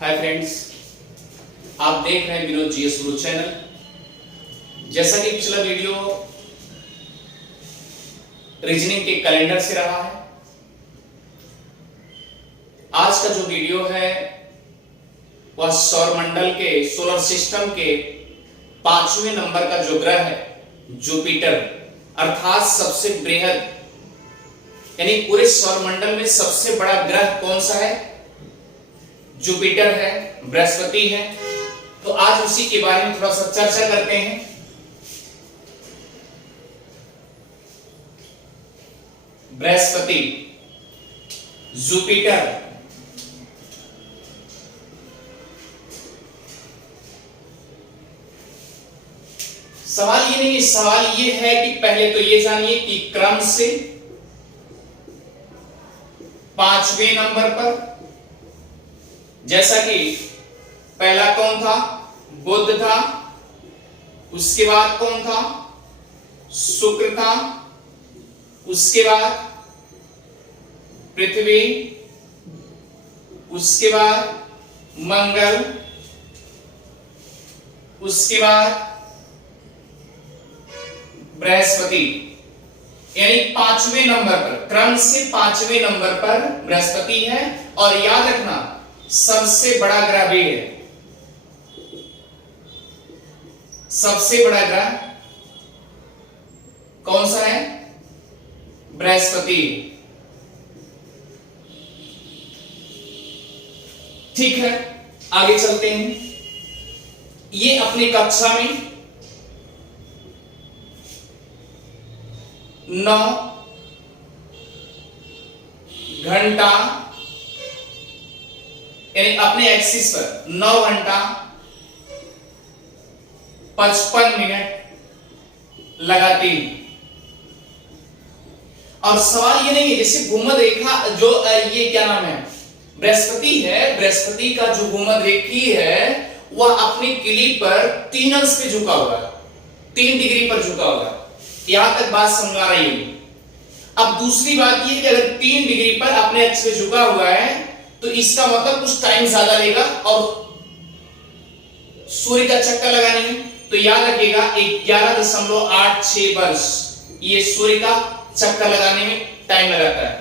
Hi friends, आप देख रहे हैं विनोद जीएस गुरु चैनल। जैसा कि पिछला वीडियो रीजनिंग के कैलेंडर से रहा है, आज का जो वीडियो है वह सौरमंडल के सोलर सिस्टम के 5वें नंबर का जो ग्रह है जुपिटर, अर्थात सबसे बृहद यानी पूरे सौरमंडल में सबसे बड़ा ग्रह कौन सा है? जुपिटर है, बृहस्पति है। तो आज उसी के बारे में थोड़ा सा चर्चा करते हैं। बृहस्पति, जुपिटर, सवाल ये नहीं, सवाल ये है कि पहले तो ये जानिए कि क्रम से 5वें नंबर पर, जैसा कि पहला कौन था? बुध था, उसके बाद कौन था? शुक्र था, उसके बाद पृथ्वी, उसके बाद मंगल, उसके बाद बृहस्पति। यानी 5वें नंबर पर, क्रम से 5वें नंबर पर बृहस्पति है। और याद रखना, सबसे बड़ा ग्रह भी है। सबसे बड़ा ग्रह कौन सा है? बृहस्पति। ठीक है, आगे चलते हैं। ये अपनी कक्षा में 9 घंटा यानी अपने एक्सिस पर 9 घंटा 55 मिनट लगाती है। और सवाल ये नहीं है जैसे भूमध्य रेखा जो ये क्या नाम है, बृहस्पति है, बृहस्पति का जो भूमध्य रेखी है वह अपनी किली पर 3 अंश पे झुका हुआ है, 3 डिग्री पर झुका हुआ है। यहां तक बात समझ आ रही है। अब दूसरी बात ये कि अगर 3 डिग्री पर अपने अक्ष पे झुका हुआ है तो इसका मतलब कुछ टाइम ज्यादा लेगा और सूर्य का चक्कर लगाने में, तो याद रखिएगा 11.86 वर्ष ये सूर्य का चक्कर लगाने में टाइम लगाता है।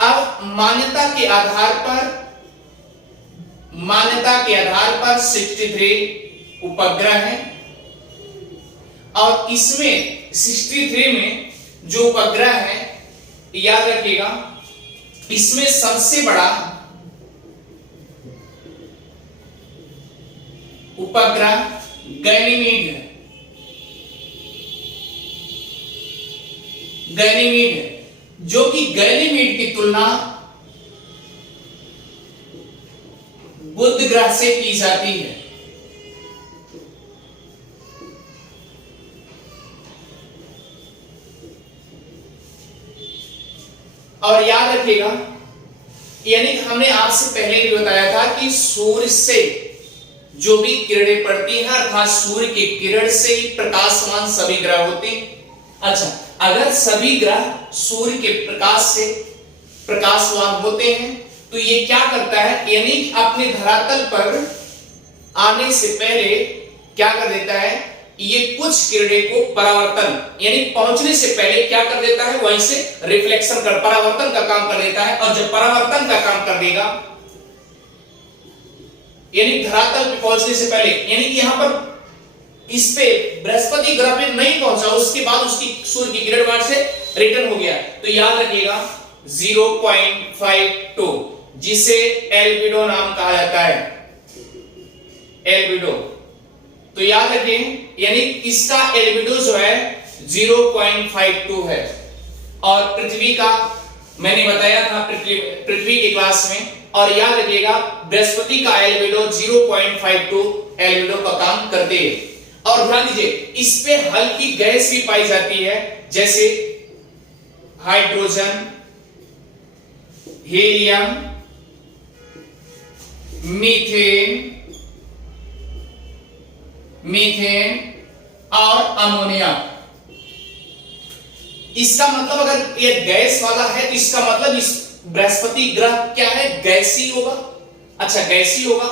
अब मान्यता के आधार पर 63 उपग्रह हैं और इसमें 63 में जो उपग्रह है, याद रखिएगा इसमें सबसे बड़ा उपग्रह गैनीमीड है। गैनीमीड है, जो कि गैनीमीड की तुलना बुध ग्रह से की जाती है। और याद रखिएगा, यानी हमने आपसे पहले भी बताया था कि सूर्य से जो भी किरणें पड़ती हैं, अर्थात सूर्य की किरण से ही प्रकाशमान सभी ग्रह होते हैं। अच्छा, अगर सभी ग्रह सूर्य के प्रकाश से प्रकाशवान होते हैं तो ये क्या करता है, यानी अपने धरातल पर आने से पहले क्या कर देता है, ये कुछ किरणें को परावर्तन यानी पहुंचने से पहले क्या कर देता है, वहीं से रिफ्लेक्शन कर परावर्तन का काम कर देता है। और जब परावर्तन का काम कर देगा यानी धरातल पे पहुंचने से पहले, यानी कि यहां पर इस पे बृहस्पति ग्रह पे नहीं पहुंचा, उसके बाद उसकी सूर्य की किरण वहां से रिटर्न हो गया, तो याद रखिएगा 0.52, जिसे एल्बिडो नाम कहा जाता है, एल्बिडो। तो याद रखें, यानी इसका एल्बिडो जो है 0.52 है। और पृथ्वी का मैंने बताया था पृथ्वी की क्लास में। और याद रखिएगा बृहस्पति का एल्बिडो 0.52 एल्बिडो का काम करते हैं। और ध्यान दीजिए, इस पे हल्की गैस भी पाई जाती है, जैसे हाइड्रोजन, हीलियम, मीथेन और अमोनिया। इसका मतलब अगर ये गैस वाला है तो इसका मतलब इस बृहस्पति ग्रह क्या है, गैसी होगा, अच्छा गैसीय होगा,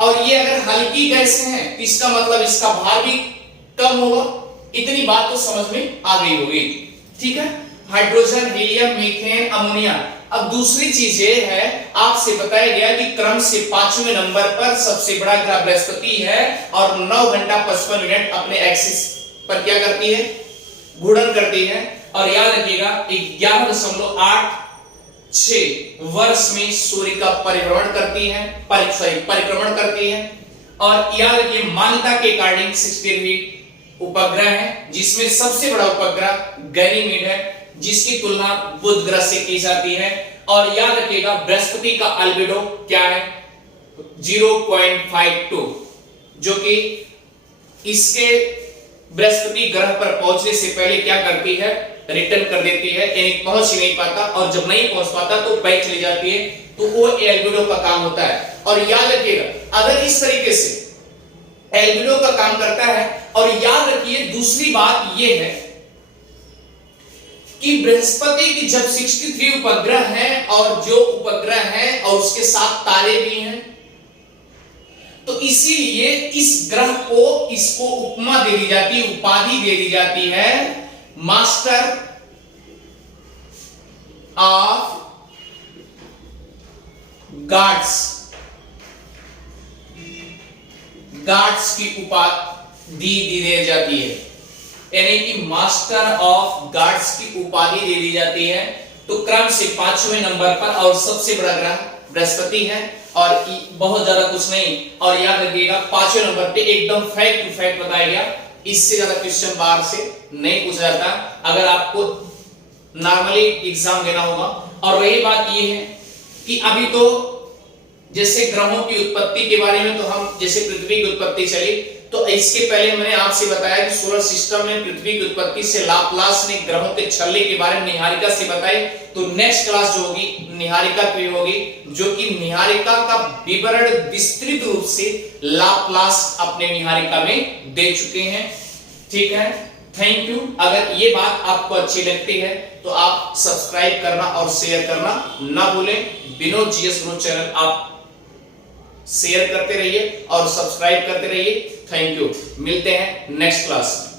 और ये अगर हल्की गैस है तो इसका मतलब इसका भार भी कम होगा। इतनी बात तो समझ में आ गई होगी, ठीक है। Hydrogen, helium, methane, ammonia. अब दूसरी चीज ये है, आपसे बताया गया कि क्रम से 5वें नंबर पर सबसे बड़ा ग्रह बृहस्पति है और 9 घंटा 55 मिनट अपने एक्सिस पर क्या करती है, घूर्णन करती है। और याद रखिएगा 11.86 वर्ष में सूर्य का परिभ्रमण करती है, परिक्रमण करती है। और याद रखिए मान्यता के अकॉर्डिंग 63 उपग्रह है, जिसमें सबसे बड़ा उपग्रह गैनीमेड है, जिसकी तुलना बुध ग्रह से की जाती है। और याद रखिएगा बृहस्पति का अल्बिडो क्या है, 0.52, जो कि इसके बृहस्पति ग्रह पर पहुंचने से पहले क्या करती है, रिटर्न कर देती है, यानी पहुंच ही नहीं पाता, और जब नहीं पहुंच पाता तो बैक चली जाती है। तो वो एल्बिडो का काम होता है। और याद रखिएगा अगर इस तरीके से एल्बिडो का काम करता है, और याद रखिए दूसरी बात ये है कि बृहस्पति की जब 63 उपग्रह हैं और जो उपग्रह हैं और उसके साथ तारे भी हैं, तो इसीलिए इस ग्रह को इसको उपमा दे दी जाती है, उपाधि दे दी जाती है मास्टर ऑफ गॉड्स। गॉड्स की उपाधि दी जाती है, यानी कि मास्टर ऑफ गॉड्स की उपाधि दे दी जाती है। तो क्रम से 5वें नंबर पर और सबसे बड़ा ग्रह बृहस्पति है, और बहुत ज्यादा कुछ नहीं। और याद रखिएगा 5वें नंबर पे एकदम फैक्ट टू फैक्ट बताया गया, इससे ज्यादा क्वेश्चन बाहर से नहीं पूछा जाता अगर आपको नॉर्मली एग्जाम देना होगा। और रही बात ये है कि अभी तो जैसे ग्रहों की उत्पत्ति के बारे में तो हम जैसे पृथ्वी की उत्पत्ति चली, तो इसके पहले मैंने आपसे बताया कि सोलर सिस्टम में पृथ्वी की उत्पत्ति से लाप्लास ने ग्रहों के छल्ले के बारे में निहारिका से बताई। तो नेक्स्ट क्लास जो होगी निहारिका पे होगी, जो कि निहारिका का विवरण विस्तृत रूप से लाप्लास अपने निहारिका में दे चुके हैं, ठीक है। Thank you. अगर ये बात आपको अच्छी लगती है तो आप सब्सक्राइब करना और शेयर करना ना भूलें। विनोद जीएस ग्रुप चैनल आप शेयर करते रहिए और सब्सक्राइब करते रहिए। Thank you. मिलते हैं नेक्स्ट क्लास में।